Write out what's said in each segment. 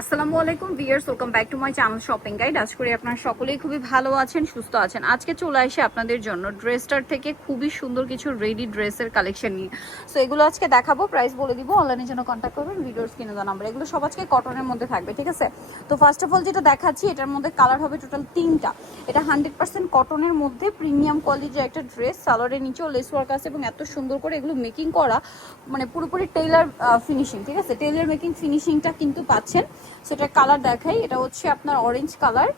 আসসালামু আলাইকুম viewers, welcome back to my channel shopping guide. আশা করি আপনারা সকলেই খুবই ভালো আছেন, সুস্থ আছেন। আজকে চলে আসি আপনাদের জন্য ড্রেসটার থেকে খুবই সুন্দর কিছু রেডি ড্রেসের কালেকশন নিয়ে। সো এগুলো আজকে দেখাবো, প্রাইস বলে দিব, অনলাইনের জন্য কন্ট্যাক্ট করবেন, ভিডিওর স্ক্রিনে দেওয়া নাম্বার। এগুলো সব আজকে কটনের মধ্যে থাকবে, ঠিক আছে? তো ফার্স্ট অফ অল যেটা দেখাচ্ছি, এটার মধ্যে কালার হবে টোটাল 3টা। এটা 100% কটনের মধ্যে প্রিমিয়াম কোয়ালিটির একটা ড্রেস। সালোয়ারের নিচেও লেস ওয়ার্ক আছে এবং এত সুন্দর করে এগুলো মেকিং করা, মানে পুরোপুরি টেইলার ফিনিশিং, ঠিক আছে? টেইলার মেকিং ফিনিশিংটা কিন্তু পাচ্ছেন। সেটা কালার দেখাই, এটা হচ্ছে আপনার অরেঞ্জ কালার,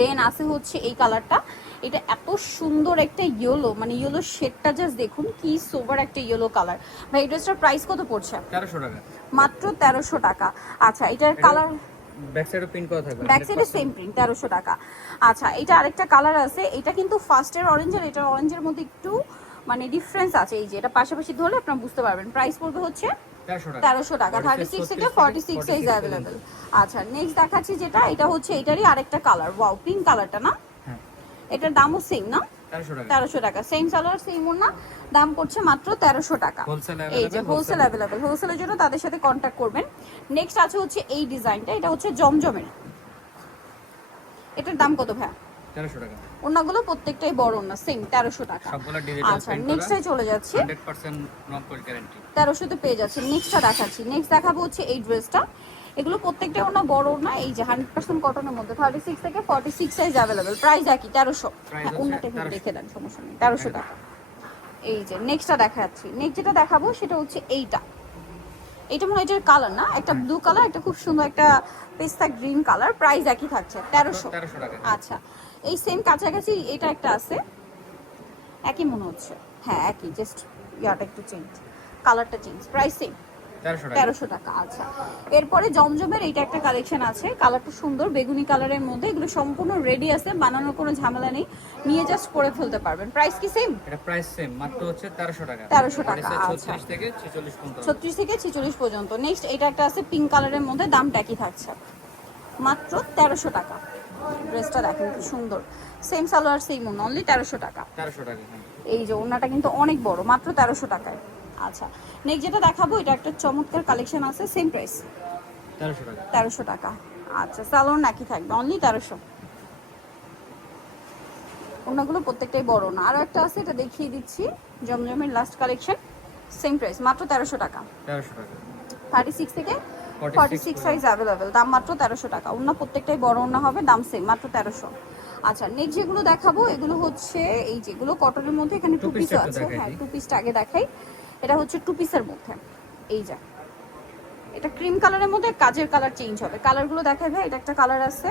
দেন আছে হচ্ছে এই কালারটা। এটা এত সুন্দর একটা ইয়েলো, মানে ইয়েলো শেডটা জাস্ট দেখুন, কি সোবার একটা ইয়েলো কালার। ভাই এই ড্রেসটার প্রাইস কত পড়ছে? 1300 টাকা, মাত্র 1300 টাকা। আচ্ছা, এটার কালার ব্যাক সাইডে প্রিন্ট করা থাকবে, ব্যাক সাইডে সেম প্রিন্ট, 1300 টাকা। আচ্ছা, এটা আরেকটা কালার আছে, এটা কিন্তু ফার্স্টের অরেঞ্জ আর এটার অরেঞ্জের মধ্যে একটু মানে ডিফারেন্স আছে। এই যে এটা পাশাপাশি ধরলে আপনারা বুঝতে পারবেন। প্রাইস পড়বে হচ্ছে 1300 টাকা। 36 থেকে 46 সাইজ অ্যাভেলেবল। আচ্ছা, নেক্সট দেখাচ্ছি যেটা, এটা হচ্ছে এটারই আরেকটা কালার, ওয়াও, পিঙ্ক কালারটা না? হ্যাঁ, এটার দামও সেম না? 1300 টাকা। সেম সালোয়ার সেম ওড়না, দাম পড়ছে মাত্র 1300 টাকা। এই যে হোলসেল অ্যাভেলেবল, হোলসেলের জন্য তাদের সাথে কন্ট্যাক্ট করবেন। নেক্সট আছে হচ্ছে এই ডিজাইনটা, এটা হচ্ছে জমজমের। এটার দাম কত ভাই? 1300 টাকা। ওড়নাগুলো প্রত্যেকটাই বড় ওড়না, সেম 1300 টাকা। সবগুলো ডিজিটাল আচ্ছা, প্রিন্ট করা, নেক্সটে চলে যাচ্ছি। 100% নকল গ্যারান্টি। 1300 তে পেয়ে যাচ্ছে। নেক্সটটা দেখাচ্ছি, নেক্সট দেখাবো হচ্ছে এই ড্রেসটা। এগুলো প্রত্যেকটা ওড়না বড় ওড়না, এই যে 100% কটনের মধ্যে, 36 থেকে 46 সাইজ অ্যাভেলেবল। প্রাইস একই, 1300। ওড়নাটা একটু দেখে দেন, সমস্যা নেই, 1300 টাকা। এই যে নেক্সটটা দেখাচ্ছি, নেক্সট যেটা দেখাবো সেটা হচ্ছে এইটা। এটা মনে হয় এটার কালার না, একটা ব্লু কালার, একটা খুব সুন্দর একটা পেস্তা গ্রিন কালার। প্রাইস একই থাকছে, 1300 টাকা। আচ্ছা, এই সেম কাছাকাছি এটা একটা আছে, একই মনে হচ্ছে। হ্যাঁ একই, জাস্ট ইয়াটা একটু চেঞ্জ, কালারটা চেঞ্জ, প্রাইস সেম, 1300 টাকা। আচ্ছা, এরপরে জমজমের এইটা একটা কালেকশন আছে, কালারটা সুন্দর বেগুনি কালারের মধ্যে। এগুলো সম্পূর্ণ রেডি আছে, বানানোর কোনো ঝামেলা নেই, নিয়ে জাস্ট করে ফেলতে পারবেন। প্রাইস কি সেম? এটা প্রাইস সেম, মাত্র হচ্ছে 1300 টাকা। 1300 টাকা। আচ্ছা, 36 থেকে 46 পর্যন্ত। 36 থেকে 46 পর্যন্ত। নেক্সট এটা একটা আছে পিঙ্ক কালারের মধ্যে, দামটা কি থাকছে? মাত্র 1300 টাকা। ড্রেসটা দেখেন কি সুন্দর, সেম সালোয়ার সেম ওড়না, অনলি 1300 টাকা। 1300 টাকা, হ্যাঁ। এই যে ওড়নাটা কিন্তু অনেক বড়, মাত্র 1300 টাকায়। আচ্ছা, নেক্সট যেটা দেখাবো, এটা একটা চমৎকার কালেকশন আছে, সেম প্রাইস 1300 টাকা। 1300 টাকা। আচ্ছা, সালোয়ার নাকি থাকবে, অনলি 1300। ওড়নাগুলো প্রত্যেকটাই বড় না। আরও একটা আছে, এটা দেখিয়ে দিচ্ছি, জমজমের লাস্ট কালেকশন, সেম প্রাইস, মাত্র 1300 টাকা। 1300 টাকা, 36 থেকে 46 সাইজ অ্যাভেলেবেল, দাম মাত্র 1300 টাকা। ওড়না প্রত্যেকটাই বড় ওড়না হবে, দাম সেম, মাত্র 1300। আচ্ছা, নেক্সট যেগুলো দেখাবো এগুলো হচ্ছে এই যেগুলো কটনের মধ্যে, এখানে টু পিসও আছে। হ্যাঁ, টু পিসটা আগে দেখাই। এটা হচ্ছে টু পিসের মধ্যে, এই যে এটা ক্রিম কালারের মধ্যে, কাজের কালার চেঞ্জ হবে। কালারগুলো দেখাই ভাই, এটা একটা কালার আছে,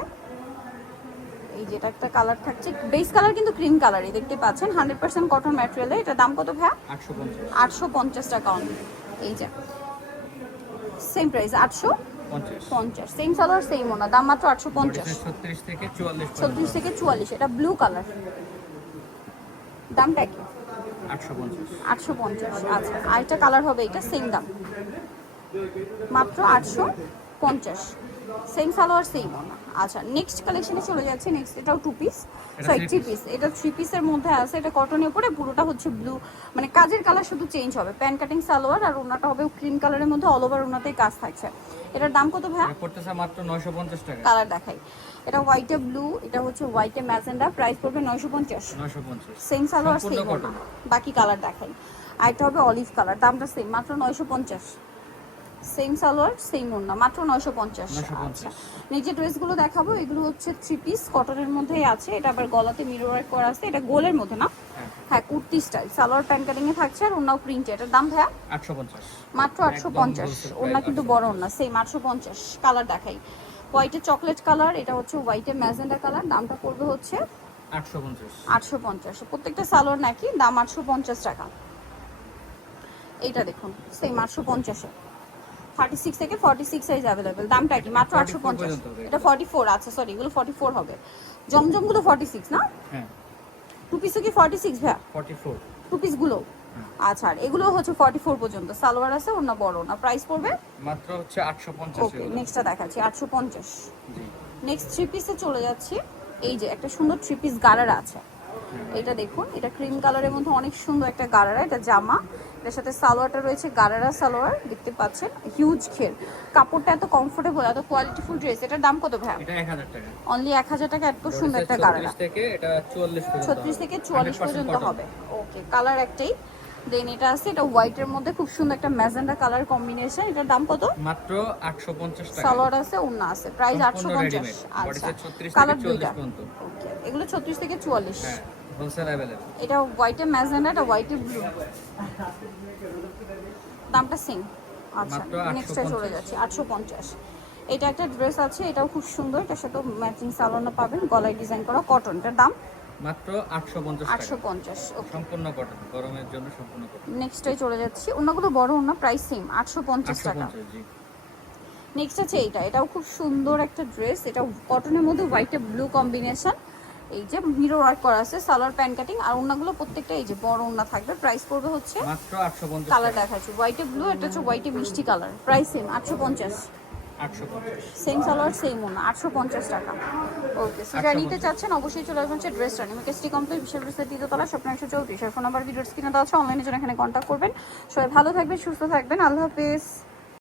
এই যে এটা একটা কালার থাকছে, বেস কালার কিন্তু ক্রিম কালারই দেখতে পাচ্ছেন, 100% কটন ম্যাটেরিয়ালে। এটা দাম কত ভাই? 850। 850 টাকা অনলি। এই যে same price, 850। Same salwar same ওনা, দাম মাত্র 850। 36 থেকে 44 পর্যন্ত। 36 থেকে 44, এটা ব্লু কালার, দামটা কি? 850। 850। আচ্ছা, আরেকটা কালার হবে, এটা সেম দাম, মাত্র 850। সেম সালোয়ার সেম ওনা। আচ্ছা, নেক্সট কালেকশনে চলে যাচ্ছে। নেক্সট এটাও two piece, sorry three piece. এটা থ্রি পিসের মধ্যে আছে, এটা কটনের উপরে, পুরোটা হচ্ছে ব্লু, মানে কাজের কালার শুধু চেঞ্জ হবে। প্যান কাটিং সালোয়ার, আর ওনাটা হবে ক্রিম কালারের মধ্যে, অল ওভার ওনাতেই কাজ থাকছে। এটার দাম কত ভাই? এটা পড়তেছে মাত্র 950 টাকা। কালার দেখাই, এটা হোয়াইটে ব্লু, এটা হচ্ছে হোয়াইটে ম্যাজেন্ডা। প্রাইস পড়বে 950। 950। সেম সালোয়ার সম্পূর্ণ সেম কটন। বাকি কালার দেখাই। আর এটা হবে অলিভ কালার, দামটা সেম, মাত্র 950। সেম সালোয়ার সেম ওড়না, মাত্র 950। আচ্ছা, নিচে ড্রেসগুলো দেখাবো, এগুলো হচ্ছে থ্রি পিস কটনের মধ্যেই আছে। এটা আবার গলাতে মিরর ওয়ার্ক করা আছে, এটা গোলের মধ্যে না? হ্যাঁ, kurti style, salwar pant cutting এ থাকছে, আর ওড়নাও প্রিন্ট। এটার দাম ভাইয়া 850। মাত্র 850। ওড়না কিন্তু বড় ওড়না, সেম 850। কালার দেখাই, হোয়াইটে চকলেট কালার, এটা হচ্ছে হোয়াইটে ম্যাজেন্ডা কালার, দামটা পড়বে হচ্ছে 850। 850। প্রত্যেকটা সালোয়ার নাকি, দাম 850 টাকা। এইটা দেখুন, সেম 850 এ, 36 থেকে 46 সাইজ অ্যাভেলেবেল। দামটা কি? মাত্র 850। এটা 44, আচ্ছা সরি, এগুলো 44 হবে। জমজমগুলো 46 না? হ্যাঁ, টু পিসও কি 46 ভাইয়া? 44। টু পিসগুলো আচ্ছা, আর এগুলো হচ্ছে 44 পর্যন্ত। সালোয়ার আছে, ওর না বড় না। প্রাইস পড়বে মাত্র হচ্ছে 850। ওকে, নেক্সটটা দেখাচ্ছি, 850। জি, নেক্সট থ্রি পিসে চলে যাচ্ছি। এই যে একটা সুন্দর থ্রি পিস গারারা আছে, এটা দেখুন, এটা ক্রিম কালারের মধ্যে অনেক সুন্দর একটা গারারা, এটা জামা, এটার সাথে সালোয়ারটা রয়েছে গারারা সালোয়ার, দেখতে পাচ্ছেন হিউজ ঘের, কাপড়টা এত কমফোর্টেবল, এত কোয়ালিটিফুল ড্রেস। এটার দাম কত ভাই? এটা 1000 টাকা। অনলি 1000 টাকা, এত সুন্দর একটা গারারা। 36 থেকে এটা 44 পর্যন্ত। 36 থেকে 44 পর্যন্ত হবে। ওকে, কালার একটাই। দেন এটা আছে, এটা হোয়াইটের মধ্যে খুব সুন্দর একটা ম্যাজেন্ডা কালার কম্বিনেশন। এটার দাম কত? মাত্র 850 টাকা। সালোয়ার আছে, ওন্না আছে, প্রাইস 850। আচ্ছা, কালার দুইটা। ওকে, এগুলো 36 থেকে 44। হ্যাঁ, হোলসেল अवेलेबल। এটা হোয়াইটে ম্যাজেন্ডা, এটা হোয়াইটে ব্লু, দামটা সেম। আচ্ছা, নেক্সটে চলে যাচ্ছি 850। এটা একটা ড্রেস আছে, এটাও খুব সুন্দর, এটার সাথে ম্যাচিং সালোয়ার পাবেন, গলায় ডিজাইন করা, কটন। এটার দাম মাত্র 850 টাকা। 850। ওকে, সম্পূর্ণ কটন, গরমের জন্য সম্পূর্ণ কটন। নেক্সটে চলে যাচ্ছি, অন্যগুলো বড় অন্য, প্রাইস সেম 850 টাকা। 850 জি। নেক্সট আছে এইটা, এটাও খুব সুন্দর একটা ড্রেস, এটা কটনের মধ্যে হোয়াইটে ব্লু কম্বিনেশন, এই যে মিরর ওয়ার্ক করা আছে, সালোয়ার প্যান্ট কাটিং, আর ওন্নাগুলো প্রত্যেকটা এই যে বড় ওন্না থাকবে। প্রাইস পড়বে হচ্ছে, মাত্র 850 কালার টাকা। দেখাচ্ছি, হোয়াইটে ব্লু, এটা হচ্ছে হোয়াইটে মিষ্টি colour, price same 850। 850। Same salwar same ওন্না, 850 টাকা। ওকে, সো যারা নিতে চাচ্ছেন অবশ্যই চলে আসবেন হচ্ছে ড্রেস রানি মেকেস্টি কমপ্লেক্স বিশাল ড্রেসের দ্বিতীয়তলা, স্বপ্ন 134। ফোন নাম্বার ভিডিওর স্ক্রিনে দেওয়া আছে, অনলাইনে জন্য এখানে কন্ট্যাক্ট করবেন। সবাই ভালো থাকবেন, সুস্থ থাকবেন, আল্লাহ হাফেজ।